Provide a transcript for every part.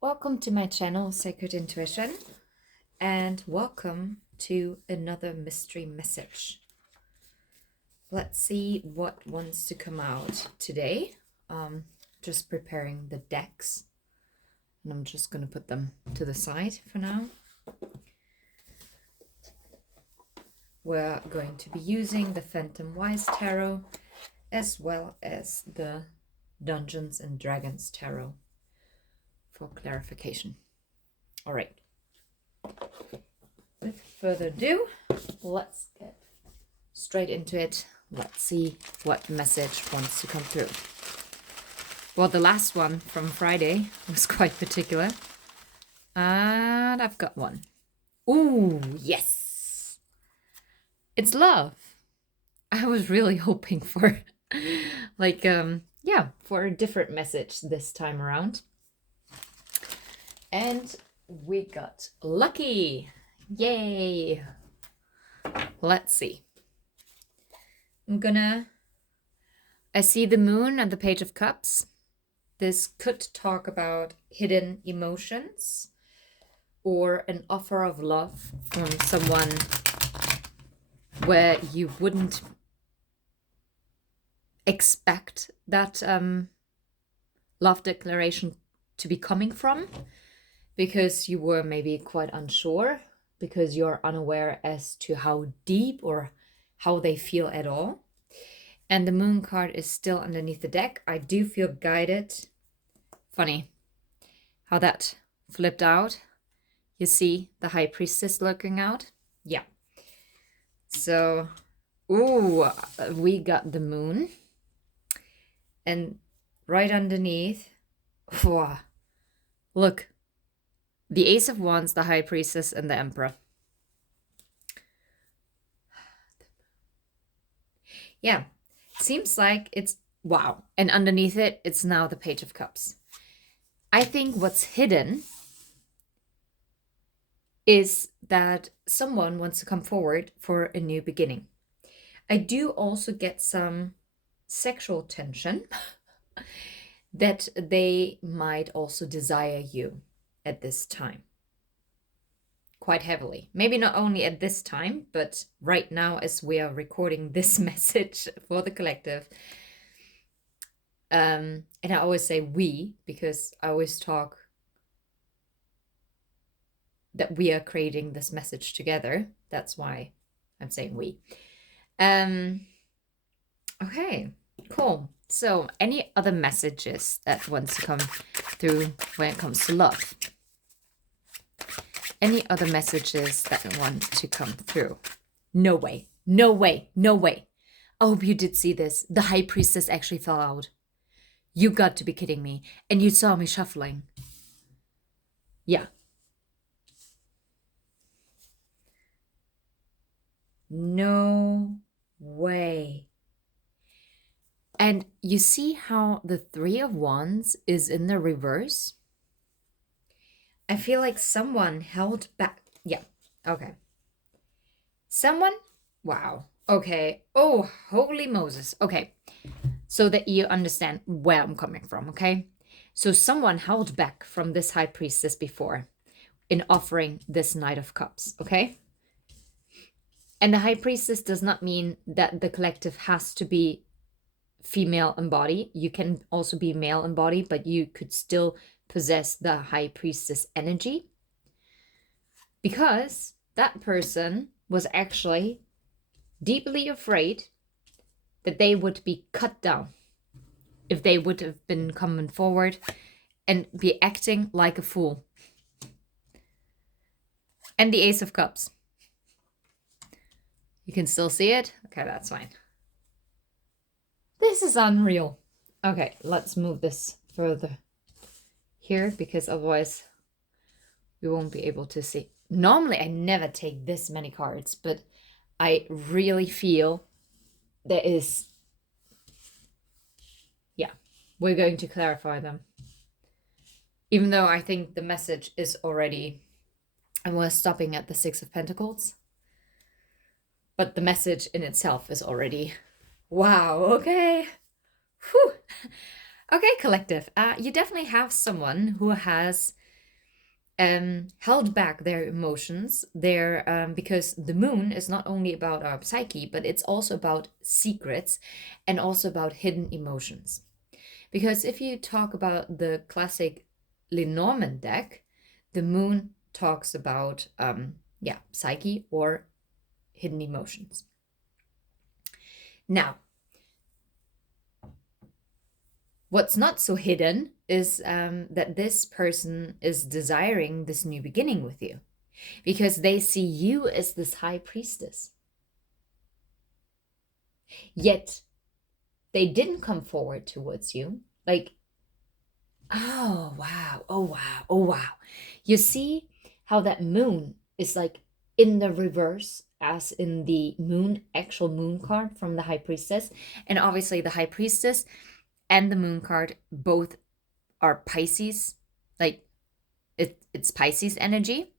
Welcome to my channel, Sacred Intuition, and welcome to another mystery message. Let's see what wants to come out today. Just preparing the decks, and I'm just going to put them to the side for now. We're going to be using the Phantom Wise Tarot as well as the Dungeons and Dragons Tarot for clarification. All right. With further ado, let's get straight into it. Let's see what message wants to come through. Well, the last one from Friday was quite particular. And I've got one. Ooh, yes. It's love. I was really hoping for for a different message this time around. And we got lucky. Yay. Let's see. I see the moon and the Page of Cups. This could talk about hidden emotions or an offer of love from someone where you wouldn't expect that love declaration to be coming from, because you were maybe quite unsure, because you're unaware as to how deep or how they feel at all. And the moon card is still underneath the deck. I do feel guided. Funny how that flipped out. You see the High Priestess lurking out? Yeah. So, we got the moon. And right underneath, look, the Ace of Wands, the High Priestess, and the Emperor. Yeah, seems like it's wow. And underneath it, it's now the Page of Cups. I think what's hidden is that someone wants to come forward for a new beginning. I do also get some sexual tension that they might also desire you at this time quite heavily. Maybe not only at this time, but right now as we are recording this message for the collective. And I always say we, because I always talk that we are creating this message together. That's why I'm saying we. Okay, cool. So any other messages that wants to come through when it comes to love? Any other messages that want to come through? No way. No way. No way. I hope you did see this. The High Priestess actually fell out. You got to be kidding me. And you saw me shuffling. Yeah. No way. And you see how the Three of Wands is in the reverse? I feel like someone held back. Yeah, okay. Someone, wow, okay. Oh, holy Moses. Okay, so that you understand where I'm coming from, okay? So someone held back from this High Priestess before in offering this Knight of Cups, okay? And the High Priestess does not mean that the collective has to be female in body. You can also be male in body, but you could still possess the High Priestess energy, because that person was actually deeply afraid that they would be cut down if they would have been coming forward and be acting like a fool. And the Ace of Cups. You can still see it? Okay, that's fine. This is unreal. Okay, let's move this further here, because otherwise we won't be able to see. Normally, I never take this many cards, but I really feel there is... Yeah, we're going to clarify them. Even though I think the message is already... And we're stopping at the Six of Pentacles. But the message in itself is already... Wow, okay. Whew. Okay, collective. You definitely have someone who has held back their emotions because the moon is not only about our psyche, but it's also about secrets and also about hidden emotions. Because if you talk about the classic Lenormand deck, the moon talks about psyche or hidden emotions. Now, what's not so hidden is that this person is desiring this new beginning with you because they see you as this high priestess. Yet they didn't come forward towards you. Like, oh, wow. Oh, wow. Oh, wow. You see how that moon is like in the reverse, as in the actual moon card from the high priestess. And obviously, the high priestess and the moon card both are Pisces. Like, it's Pisces energy.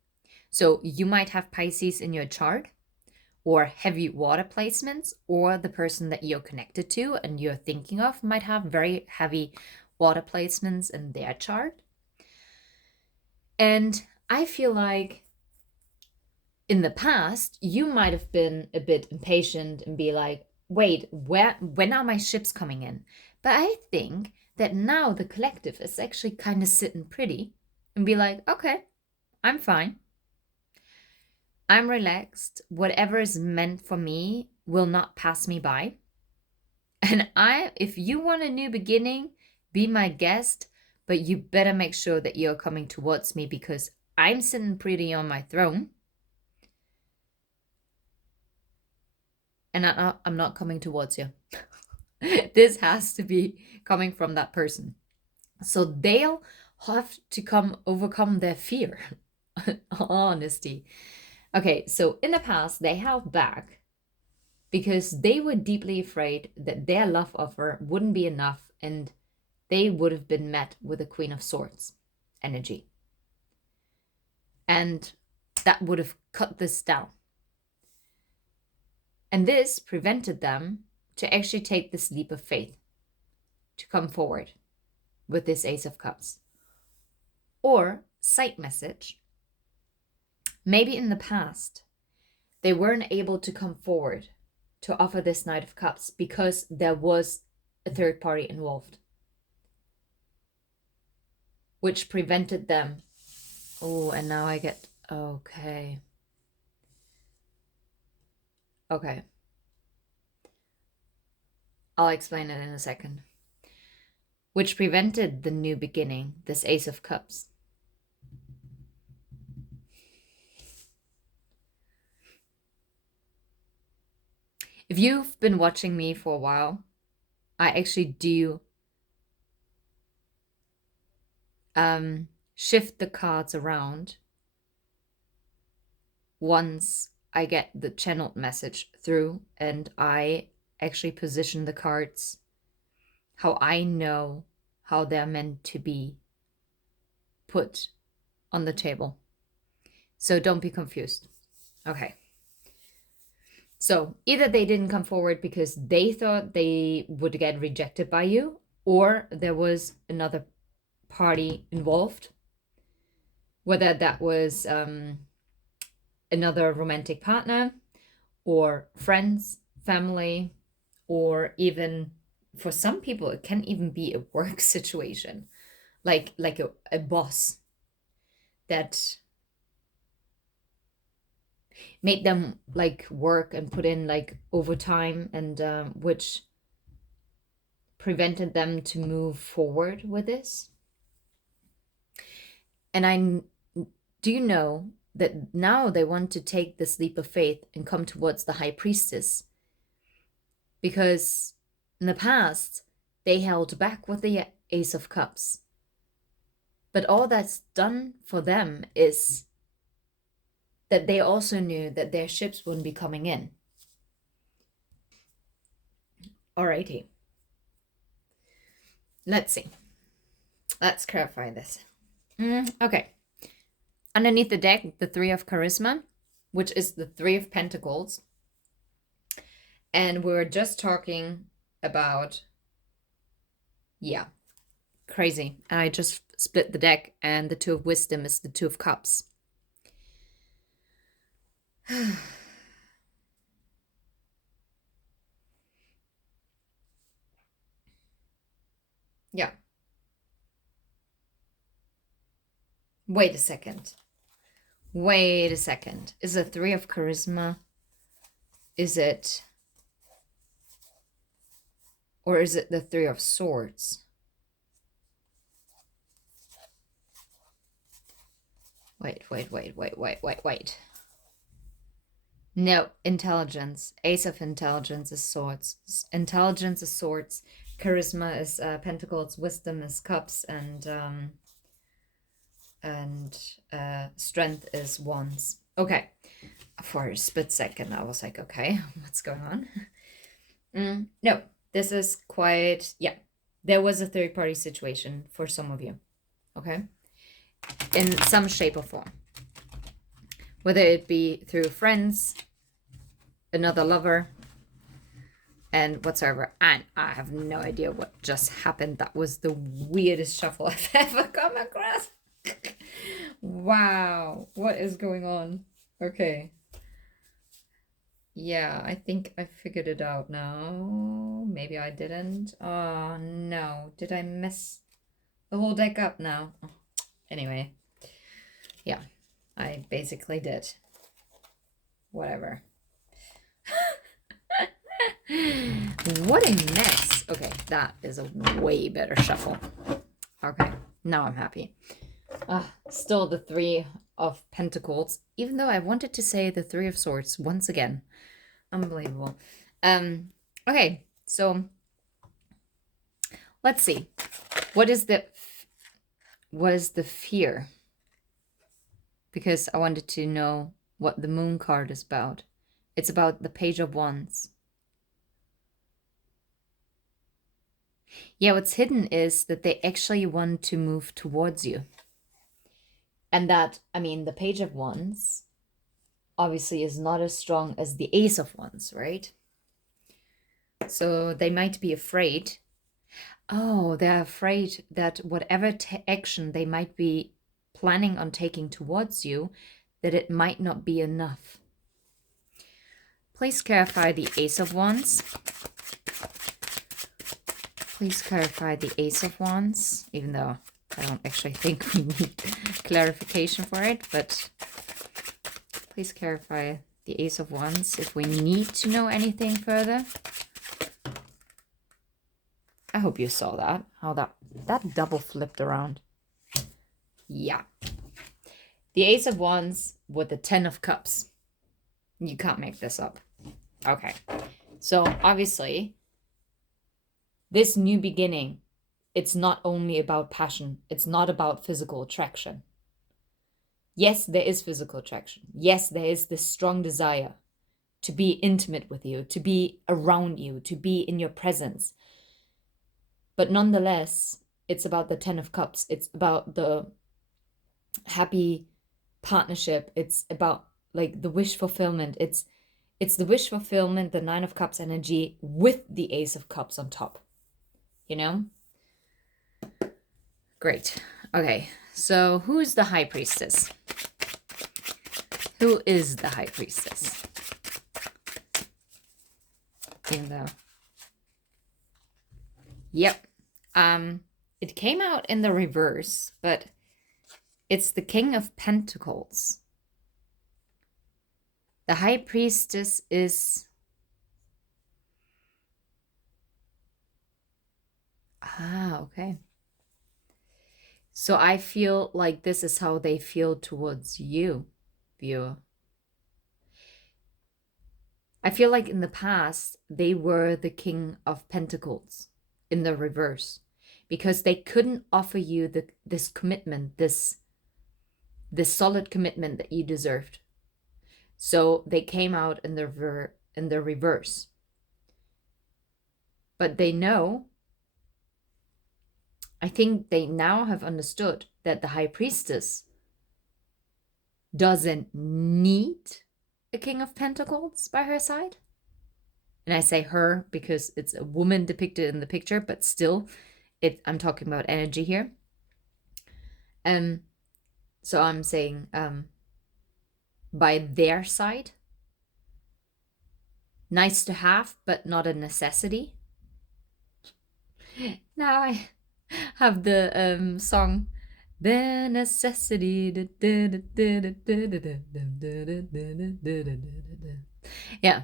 So you might have Pisces in your chart, or heavy water placements, or the person that you're connected to and you're thinking of might have very heavy water placements in their chart. And I feel like in the past, you might have been a bit impatient and be like, wait, when are my ships coming in? But I think that now the collective is actually kind of sitting pretty and be like, okay, I'm fine. I'm relaxed. Whatever is meant for me will not pass me by. And if you want a new beginning, be my guest, but you better make sure that you're coming towards me because I'm sitting pretty on my throne. And I'm not coming towards you. This has to be coming from that person. So they'll have to overcome their fear. Honesty. Okay, so in the past, they held back because they were deeply afraid that their love offer wouldn't be enough and they would have been met with a Queen of Swords energy. And that would have cut this down. And this prevented them to actually take this leap of faith, to come forward with this Ace of Cups. Or, side message, maybe in the past, they weren't able to come forward to offer this Knight of Cups because there was a third party involved, which prevented them. Oh, and now I get, okay. Okay. I'll explain it in a second. Which prevented the new beginning, this Ace of Cups. If you've been watching me for a while, I actually do shift the cards around once I get the channeled message through, and I actually position the cards how I know how they're meant to be put on the table. So don't be confused. Okay. So either they didn't come forward because they thought they would get rejected by you, or there was another party involved, whether that was another romantic partner or friends, family, or even for some people it can even be a work situation, like a boss that made them like work and put in like overtime, and which prevented them to move forward with this. And do you know that now they want to take this leap of faith and come towards the high priestess, because in the past they held back with the Ace of Cups, but all that's done for them is that they also knew that their ships wouldn't be coming in. Alrighty. Let's see. Let's clarify this. Okay. Underneath the deck, the Three of Charisma, which is the Three of Pentacles. And we're just talking about, Crazy. And I just split the deck, and the Two of Wisdom is the Two of Cups. Yeah. Wait a second. Wait a second. Is it Three of Charisma? Is it... Or is it the Three of Swords? Wait. No, intelligence. Ace of Intelligence is Swords. Intelligence is Swords. Charisma is Pentacles. Wisdom is Cups. And Strength is Wands. Okay. For a split second, I was like, okay, what's going on? No, this is quite... Yeah, there was a third-party situation for some of you. Okay? In some shape or form. Whether it be through friends, another lover, and whatsoever. And I have no idea what just happened. That was the weirdest shuffle I've ever come across. Wow. What is going on? Okay. Yeah, I think I figured it out now. Maybe I didn't. Oh, no. Did I mess the whole deck up now? Oh. Anyway. Yeah, I basically did. Whatever. What a mess. Okay, that is a way better shuffle. Okay, now I'm happy. Still the Three of Pentacles, even though I wanted to say the Three of Swords once again. Unbelievable. Okay, so let's see. What is the fear? Because I wanted to know what the Moon card is about. It's about the Page of Wands. Yeah, what's hidden is that they actually want to move towards you. And that, I mean, the Page of Wands obviously is not as strong as the Ace of Wands, right? So they might be afraid. Oh, they're afraid that whatever action they might be planning on taking towards you, that it might not be enough. Please clarify the Ace of Wands. Please clarify the Ace of Wands, even though I don't actually think we need clarification for it, but please clarify the Ace of Wands if we need to know anything further. I hope you saw that, how that double flipped around. Yeah. The Ace of Wands with the Ten of Cups. You can't make this up. Okay. So obviously, this new beginning, it's not only about passion. It's not about physical attraction. Yes, there is physical attraction. Yes, there is this strong desire to be intimate with you, to be around you, to be in your presence. But nonetheless, it's about the Ten of Cups. It's about the happy partnership. It's about like the wish fulfillment. It's the wish fulfillment, the Nine of Cups energy with the Ace of Cups on top. You know? Great. Okay, so who is the High Priestess? Who is the High Priestess? Yep. It came out in the reverse, but it's the King of Pentacles. The High Priestess is... okay. So I feel like this is how they feel towards you, viewer. I feel like in the past, they were the King of Pentacles in the reverse, because they couldn't offer you this commitment, this solid commitment that you deserved. So they came out in the reverse. But they know, I think they now have understood that the High Priestess doesn't need a King of Pentacles by her side. And I say her because it's a woman depicted in the picture, but still, I'm talking about energy here. So I'm saying by their side, nice to have, but not a necessity. Now I have the song, the necessity. Yeah.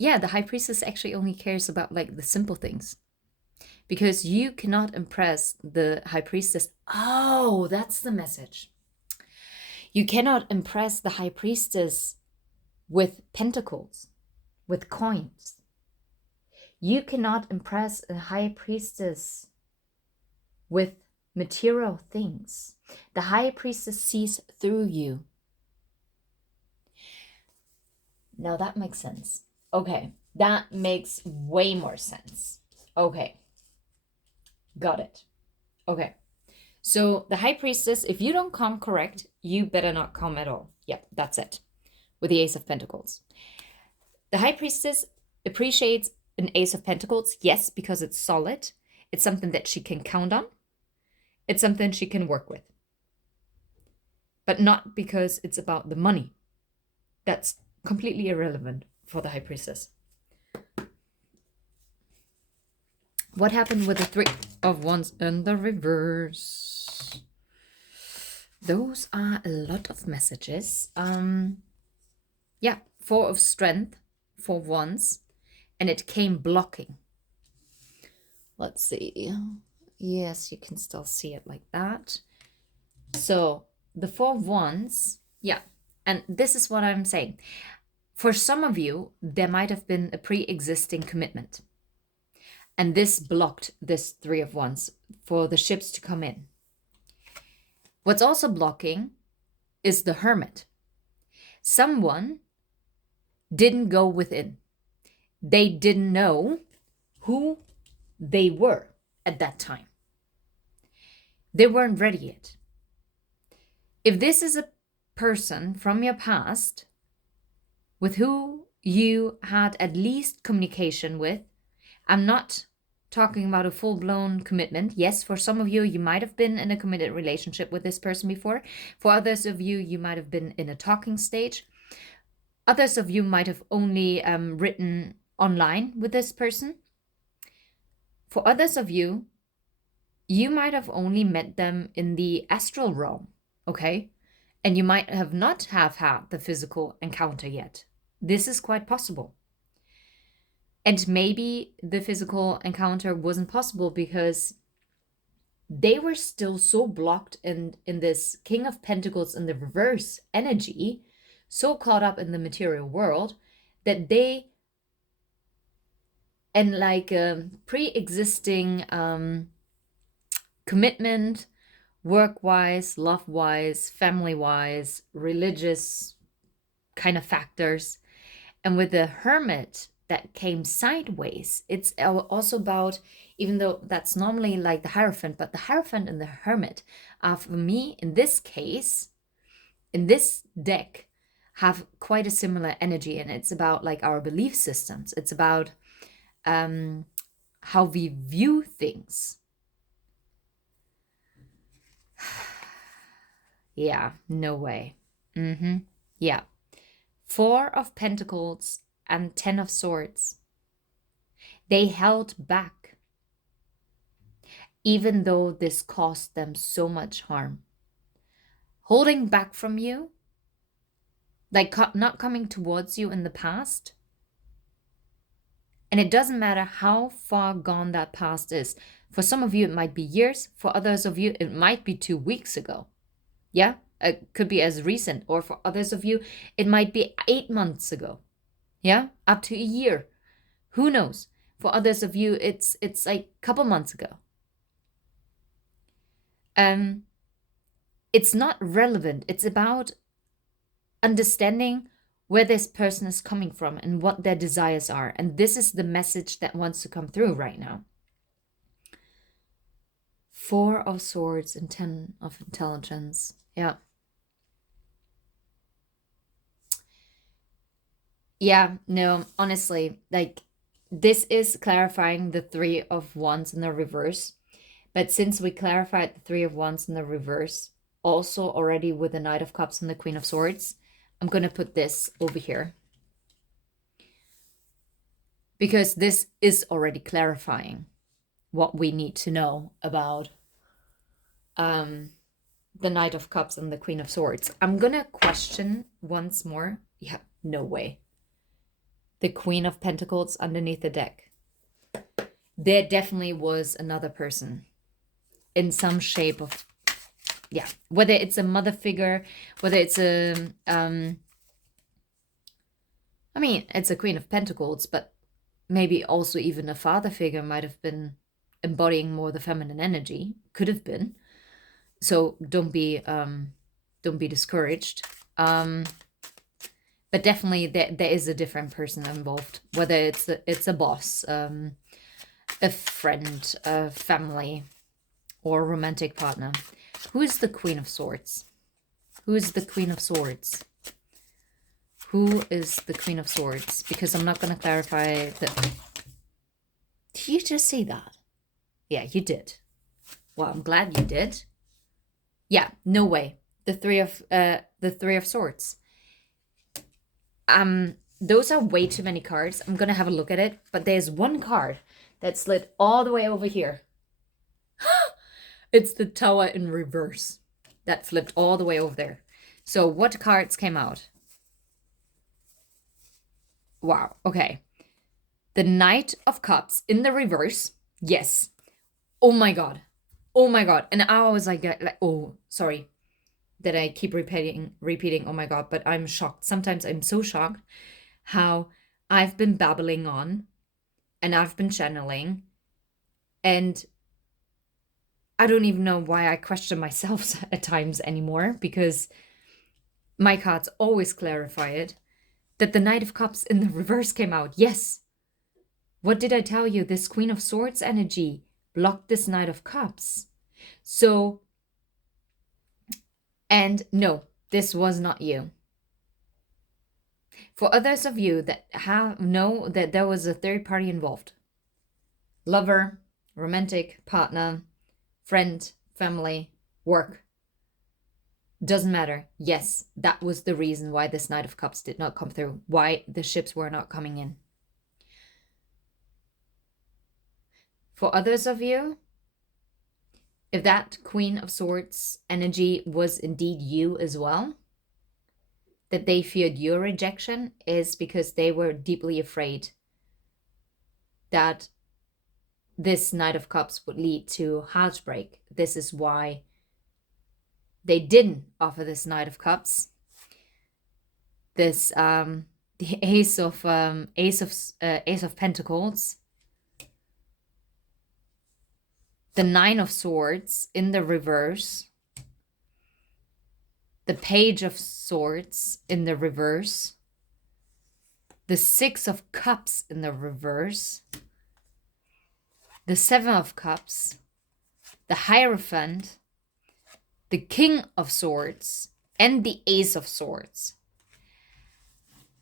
Yeah, the high priestess actually only cares about like the simple things, because you cannot impress the high priestess. Oh, that's the message. You cannot impress the high priestess with pentacles, with coins. You cannot impress a high priestess with material things. The high priestess sees through you. Now that makes sense. Okay, that makes way more sense. Okay, got it. Okay, so the high priestess, if you don't come correct, you better not come at all. Yep, that's it. With the Ace of Pentacles. The high priestess appreciates an Ace of Pentacles, yes, because it's solid. It's something that she can count on. It's something she can work with. But not because it's about the money. That's completely irrelevant for the high priestess. What happened with the Three of Wands in the reverse? Those are a lot of messages. Yeah, Four of Strength, 4 Wands, and it came blocking. Let's see. Yes, you can still see it like that. So the 4 of Wands, yeah, and this is what I'm saying. For some of you, there might have been a pre-existing commitment. And this blocked this 3 of Wands for the ships to come in. What's also blocking is the Hermit. Someone didn't go within. They didn't know who they were at that time. They weren't ready yet. If this is a person from your past with who you had at least communication with, I'm not talking about a full-blown commitment. Yes, for some of you, you might have been in a committed relationship with this person before. For others of you, you might have been in a talking stage. Others of you might have only written online with this person. For others of you, you might have only met them in the astral realm, okay? And you might have not have had the physical encounter yet. This is quite possible. And maybe the physical encounter wasn't possible because they were still so blocked in this King of Pentacles in the reverse energy, so caught up in the material world, that they, and like pre-existing commitment, work-wise, love-wise, family-wise, religious kind of factors. And with the Hermit that came sideways, it's also about, even though that's normally like the Hierophant, but the Hierophant and the Hermit are, for me, in this case, in this deck, have quite a similar energy. And it's about like our belief systems. It's about how we view things. Yeah, no way. Yeah. 4 of Pentacles and 10 of Swords. They held back, even though this caused them so much harm. Holding back from you, like not coming towards you in the past. And it doesn't matter how far gone that past is. For some of you, it might be years. For others of you, it might be 2 weeks ago. Yeah, it could be as recent. Or for others of you, it might be 8 months ago. Yeah, up to a year. Who knows? For others of you, it's like a couple months ago. It's not relevant. It's about understanding where this person is coming from and what their desires are. And this is the message that wants to come through right now. 4 of Swords and 10 of Intelligence. Yeah. Yeah, no, honestly, like this is clarifying the Three of Wands in the reverse. But since we clarified the Three of Wands in the reverse, also already with the Knight of Cups and the Queen of Swords, I'm going to put this over here. Because this is already clarifying what we need to know about the Knight of Cups and the Queen of Swords. I'm going to question once more. Yeah, no way. The Queen of Pentacles underneath the deck. There definitely was another person in some shape of, yeah, whether it's a mother figure, whether it's a, I mean, it's a Queen of Pentacles, but maybe also even a father figure might have been embodying more the feminine energy. Could have been. So don't be discouraged. But definitely there is a different person involved, whether it's a boss, a friend, a family, or a romantic partner. Who is the Queen of Swords? Who is the Queen of Swords? Who is the Queen of Swords? Because I'm not going to clarify the... Did you just say that? Yeah, you did. Well, I'm glad you did. Yeah, no way. The Three of Swords. Those are way too many cards. I'm gonna have a look at it, but there's one card that slid all the way over here. It's the Tower in reverse. That flipped all the way over there. So what cards came out? Wow, okay. The Knight of Cups in the reverse. Yes. Oh my god. Oh my god. And I was like oh, sorry that I keep repeating, oh my god, but I'm shocked. Sometimes I'm so shocked how I've been babbling on and I've been channeling, and I don't even know why I question myself at times anymore, because my cards always clarify it, that the Knight of Cups in the reverse came out. Yes. What did I tell you? This Queen of Swords energy blocked this Knight of Cups. So, and no, this was not you. For others of you that know that there was a third party involved, lover, romantic partner, friend, family, work, doesn't matter. Yes, that was the reason why this Knight of Cups did not come through, why the ships were not coming in. For others of you, if that Queen of Swords energy was indeed you as well, that they feared your rejection, is because they were deeply afraid that this Knight of Cups would lead to heartbreak. This is why they didn't offer this Knight of Cups. This the Ace of Pentacles, the Nine of Swords in the reverse, the Page of Swords in the reverse, the Six of Cups in the reverse, the Seven of Cups, the Hierophant, the King of Swords, and the Ace of Swords.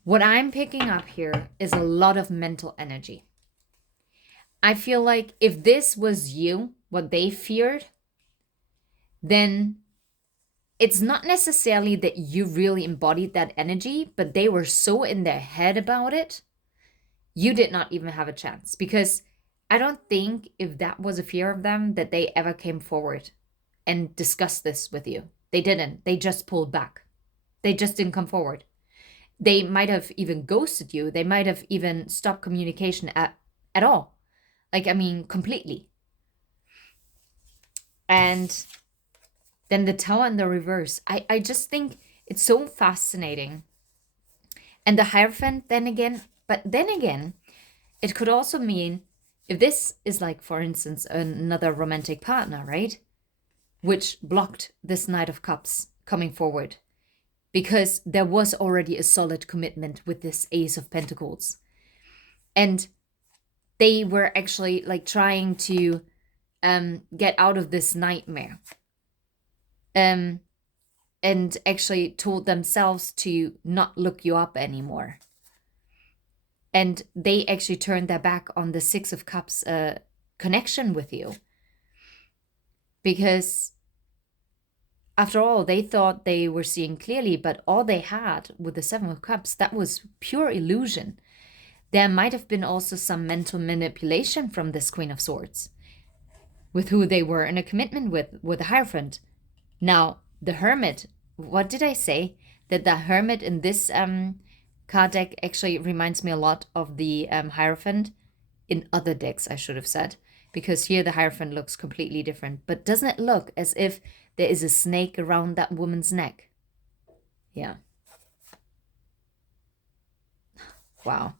What I'm picking up here is a lot of mental energy. I feel like if this was you, what they feared, then it's not necessarily that you really embodied that energy, but they were so in their head about it, you did not even have a chance. Because I don't think if that was a fear of them that they ever came forward and discussed this with you. They didn't. They just pulled back. They just didn't come forward. They might have even ghosted you. They might have even stopped communication at all. Like, I mean, completely. And then the Tower in the reverse. I just think it's so fascinating. And the Hierophant, then again, it could also mean, if this is like, for instance, another romantic partner, right? Which blocked this Knight of Cups coming forward, because there was already a solid commitment with this Ace of Pentacles. And they were actually like trying to get out of this nightmare. And actually told themselves to not look you up anymore. And they actually turned their back on the Six of Cups connection with you. Because after all, they thought they were seeing clearly, but all they had with the Seven of Cups, that was pure illusion. There might have been also some mental manipulation from this Queen of Swords, with who they were in a commitment with the Hierophant. Now, the Hermit, what did I say? That the Hermit in this card deck actually reminds me a lot of the Hierophant in other decks, I should have said. Because here the Hierophant looks completely different. But doesn't it look as if there is a snake around that woman's neck? Yeah. Wow.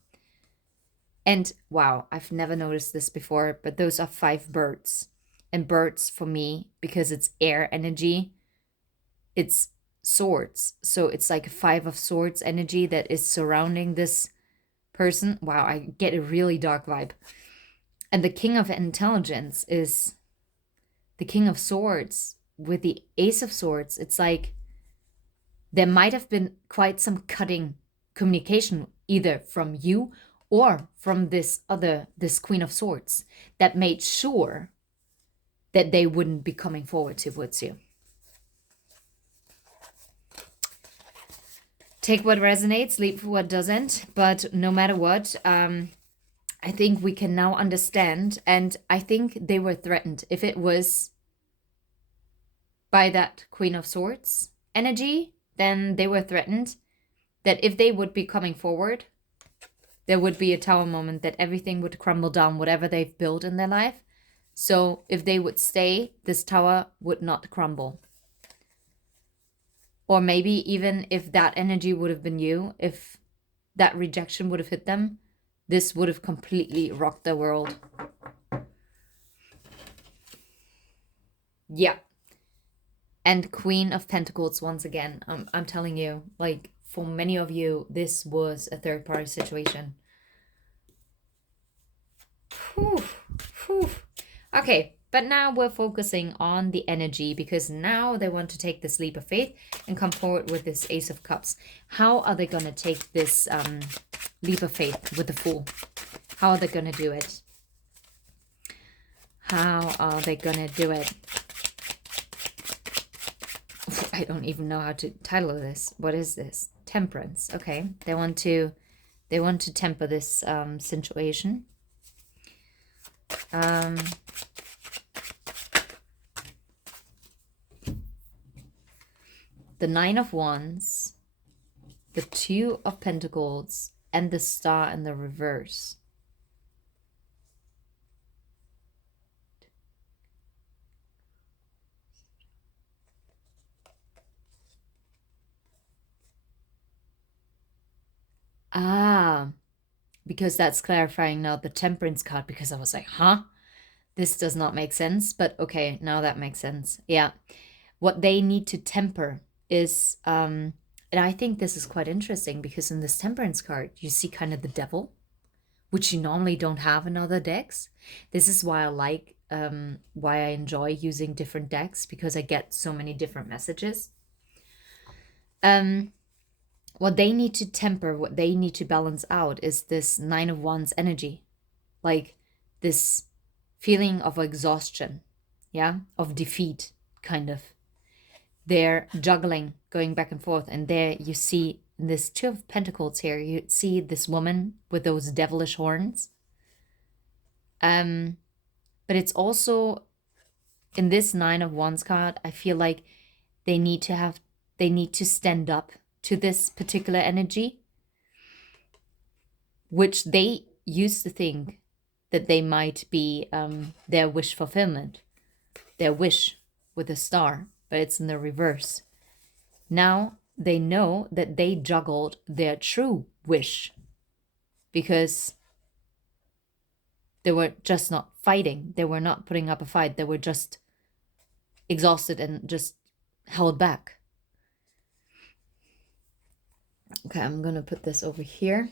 And wow, I've never noticed this before, but those are 5 birds. And birds for me, because it's air energy, it's swords. So it's like a 5 of swords energy that is surrounding this person. Wow, I get a really dark vibe. And the King of Intelligence is the King of Swords with the Ace of Swords. It's like there might have been quite some cutting communication either from you or from this Queen of Swords that made sure that they wouldn't be coming forward towards you. Take what resonates, leave what doesn't. But no matter what, I think we can now understand. And I think they were threatened. If it was by that Queen of Swords energy, then they were threatened that if they would be coming forward, there would be a tower moment that everything would crumble down, whatever they've built in their life. So if they would stay, this tower would not crumble. Or maybe even if that energy would have been you, if that rejection would have hit them, this would have completely rocked the world. Yeah. And Queen of Pentacles once again. I'm telling you, like, for many of you, this was a third-party situation. Whew, whew. Okay, but now we're focusing on the energy because now they want to take this leap of faith and come forward with this Ace of Cups. How are they going to take this leap of faith with the Fool? How are they going to do it? How are they going to do it? I don't even know how to title this. What is this? Temperance. Okay, they want to temper this situation. The Nine of Wands, the Two of Pentacles, and the Star in the reverse. Ah, because that's clarifying now the Temperance card, because I was like, huh? This does not make sense, but okay, now that makes sense. Yeah. What they need to temper is, and I think this is quite interesting because in this Temperance card, you see kind of the devil, which you normally don't have in other decks. This is why I like, why I enjoy using different decks, because I get so many different messages. What they need to temper, what they need to balance out is this Nine of Wands energy. Like this feeling of exhaustion, yeah, of defeat, kind of. They're juggling, going back and forth, and there you see this Two of Pentacles here. You see this woman with those devilish horns. But it's also in this Nine of Wands card, I feel like they need to stand up to this particular energy, which they used to think that they might be their wish fulfillment, their wish with a star, but it's in the reverse. Now they know that they juggled their true wish because they were just not fighting. They were not putting up a fight. They were just exhausted and just held back. Okay, I'm going to put this over here.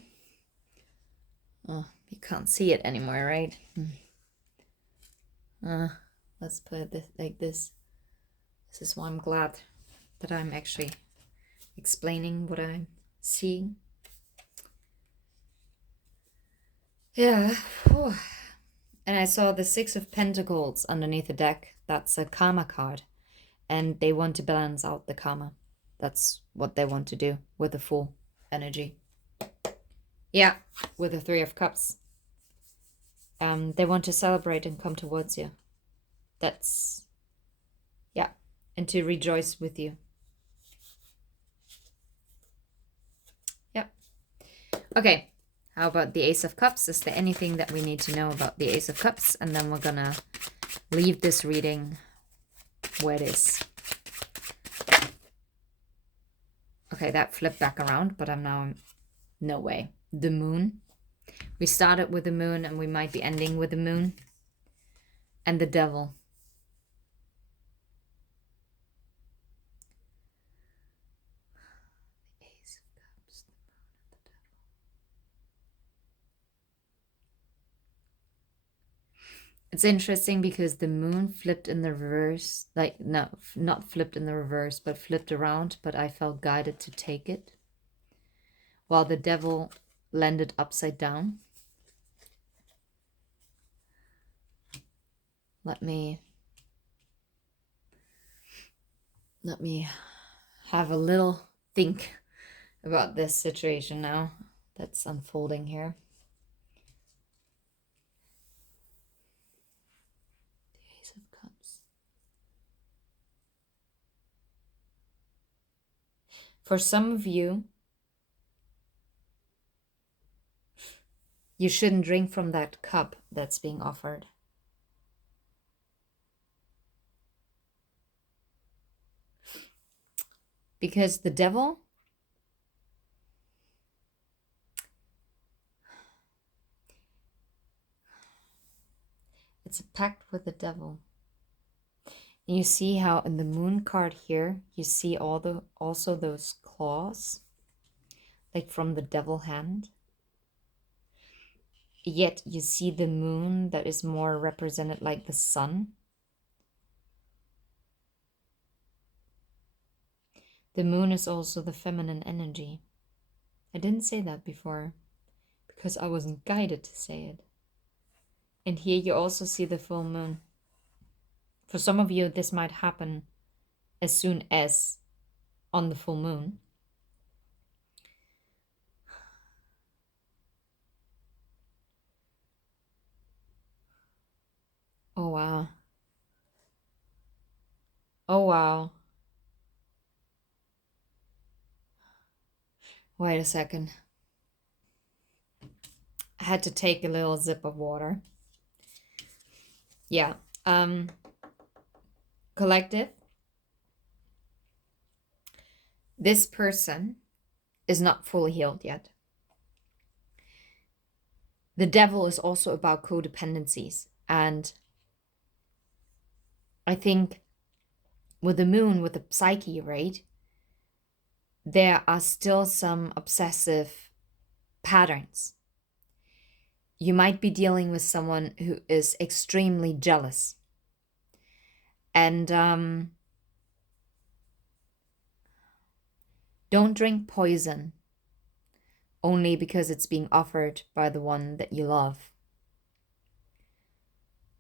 Oh, you can't see it anymore, right? Let's put it like this. This is why I'm glad that I'm actually explaining what I'm seeing. Yeah. Whew. And I saw the Six of Pentacles underneath the deck. That's a karma card. And they want to balance out the karma. That's what they want to do with the full energy. Yeah, with the Three of Cups. They want to celebrate and come towards you. That's, yeah, and to rejoice with you. Yep. Okay, how about the Ace of Cups? Is there anything that we need to know about the Ace of Cups? And then we're gonna leave this reading where it is. Okay, that flipped back around, but I'm now, no way. The Moon. We started with the Moon and we might be ending with the Moon. And the Devil. The Ace of Cups, the Moon, and the Devil. It's interesting because the Moon flipped in the reverse. Like, no, not flipped in the reverse, but flipped around. But I felt guided to take it. While the Devil landed upside down. Let me have a little think about this situation now that's unfolding here. The Ace of Cups. For some of you, you shouldn't drink from that cup that's being offered. Because the Devil, it's a pact with the Devil. And you see how in the Moon card here, you see also those claws, like from the Devil hand. Yet you see the Moon that is more represented like the sun. The Moon is also the feminine energy. I didn't say that before because I wasn't guided to say it. And here you also see the full moon. For some of you, this might happen as soon as on the full moon. Oh, wow. Oh, wow. Wait a second. I had to take a little sip of water. Yeah. Collective. This person is not fully healed yet. The Devil is also about codependencies. And I think with the moon, with the psyche, right, there are still some obsessive patterns. You might be dealing with someone who is extremely jealous. And don't drink poison only because it's being offered by the one that you love.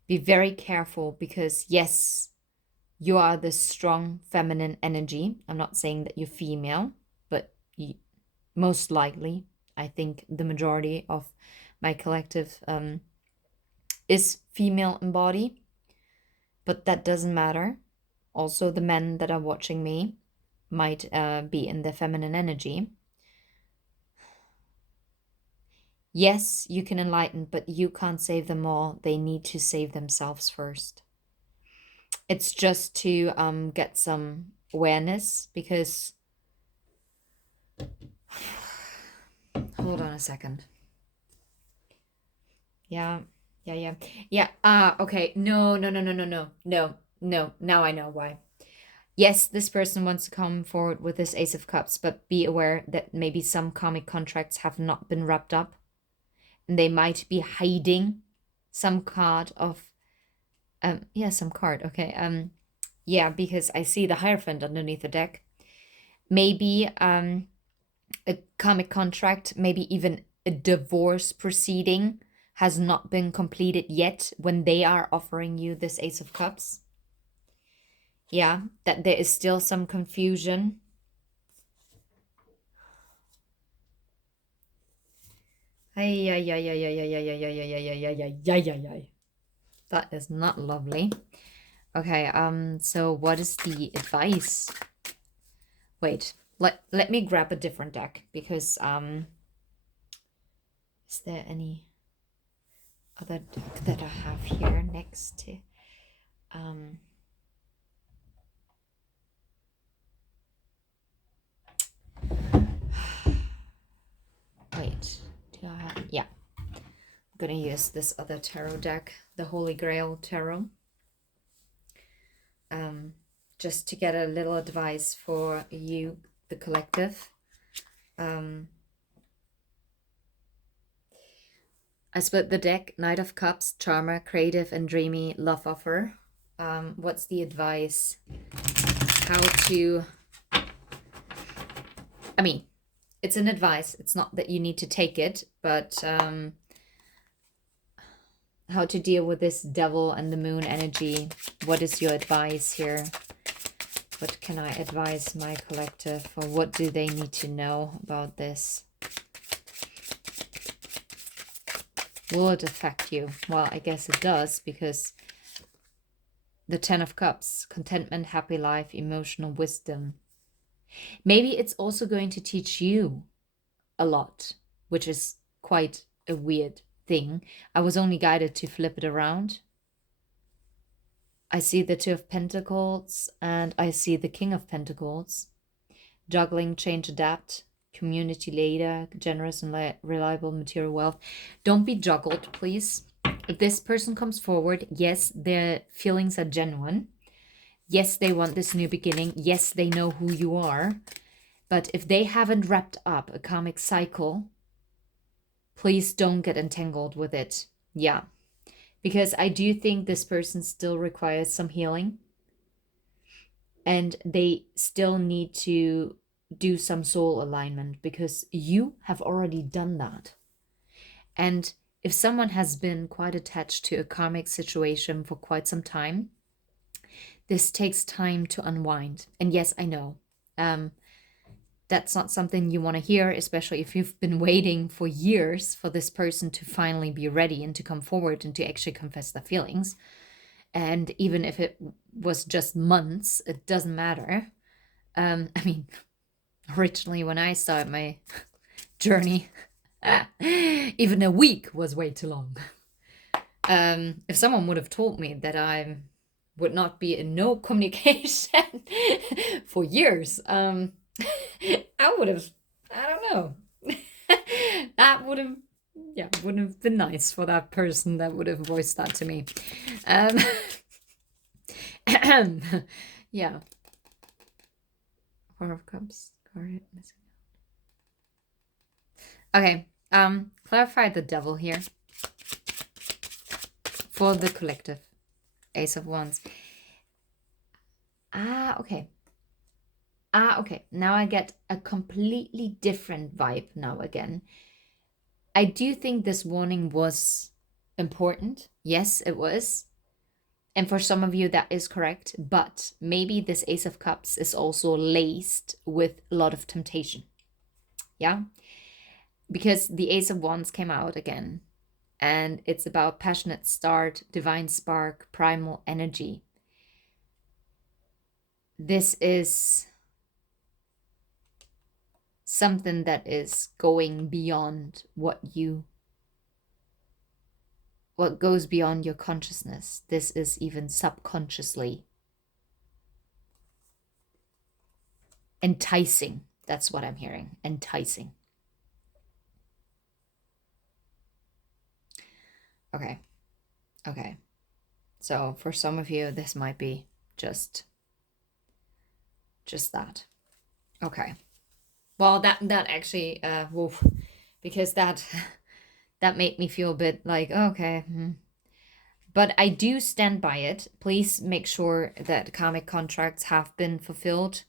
Be very careful because, yes, you are the strong feminine energy. I'm not saying that you're female, but most likely, I think the majority of my collective is female in body, but that doesn't matter. Also, the men that are watching me might be in the feminine energy. Yes, you can enlighten, but you can't save them all. They need to save themselves first. It's just to get some awareness because... Hold on a second. Yeah. Okay. No. Now I know why. Yes, this person wants to come forward with this Ace of Cups, but be aware that maybe some karmic contracts have not been wrapped up. And they might be hiding some card of... some card, okay. Yeah, because I see the Hierophant underneath the deck. Maybe a karmic contract, maybe even a divorce proceeding has not been completed yet when they are offering you this Ace of Cups. Yeah, that there is still some confusion. Ay, ay, ay, ay, ay, ay, ay, ay, ay, ay, ay, ay, ay, ay, ay, ay. That is not lovely. Okay, so what is the advice? Wait, let me grab a different deck because is there any other deck that I have here next to wait, do I have, yeah. I'm gonna use this other tarot deck, the Holy Grail Tarot. Just to get a little advice for you, the collective. I split the deck, Knight of Cups, Charmer, Creative and Dreamy, Love Offer. What's the advice? How to... I mean, it's an advice. It's not that you need to take it, but how to deal with this Devil and the Moon energy. What is your advice here? What can I advise my collective, or what do they need to know about this? Will it affect you? Well, I guess it does, because the Ten of Cups, contentment, happy life, emotional wisdom. Maybe it's also going to teach you a lot, which is quite a weird thing. I was only guided to flip it around. I see the Two of Pentacles and I see the King of Pentacles. Juggling, change, adapt, community leader, generous and reliable material wealth. Don't be juggled, please. If this person comes forward, yes, their feelings are genuine. Yes, they want this new beginning. Yes, they know who you are. But if they haven't wrapped up a karmic cycle, please don't get entangled with it. Yeah. Because I do think this person still requires some healing. And they still need to do some soul alignment, because you have already done that. And if someone has been quite attached to a karmic situation for quite some time, this takes time to unwind. And yes, I know. That's not something you want to hear, especially if you've been waiting for years for this person to finally be ready and to come forward and to actually confess their feelings. And even if it was just months, it doesn't matter. I mean, originally when I started my journey, even a week was way too long. If someone would have told me that I would not be in no communication for years, I would have, I don't know. That would have, yeah, wouldn't have been nice for that person that would have voiced that to me. Yeah. Four of Cups. Okay. Clarify the Devil here for the collective. Ace of Wands. Okay. Okay. Now I get a completely different vibe now again. I do think this warning was important. Yes, it was. And for some of you, that is correct. But maybe this Ace of Cups is also laced with a lot of temptation. Yeah? Because the Ace of Wands came out again. And it's about passionate start, divine spark, primal energy. This is something that is going beyond what goes beyond your consciousness. This is even subconsciously enticing. That's what I'm hearing. Enticing. Okay. Okay. So for some of you, this might be just that. Okay. Well, that actually, woof, because that made me feel a bit like, okay. But I do stand by it. Please make sure that karmic contracts have been fulfilled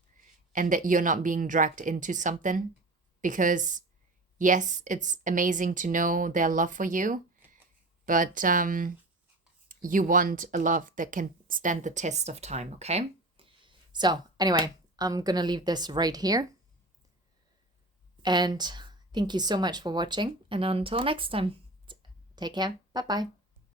and that you're not being dragged into something. Because yes, it's amazing to know their love for you, but you want a love that can stand the test of time, okay? So, anyway, I'm gonna leave this right here. And thank you so much for watching. And until next time, take care. Bye bye.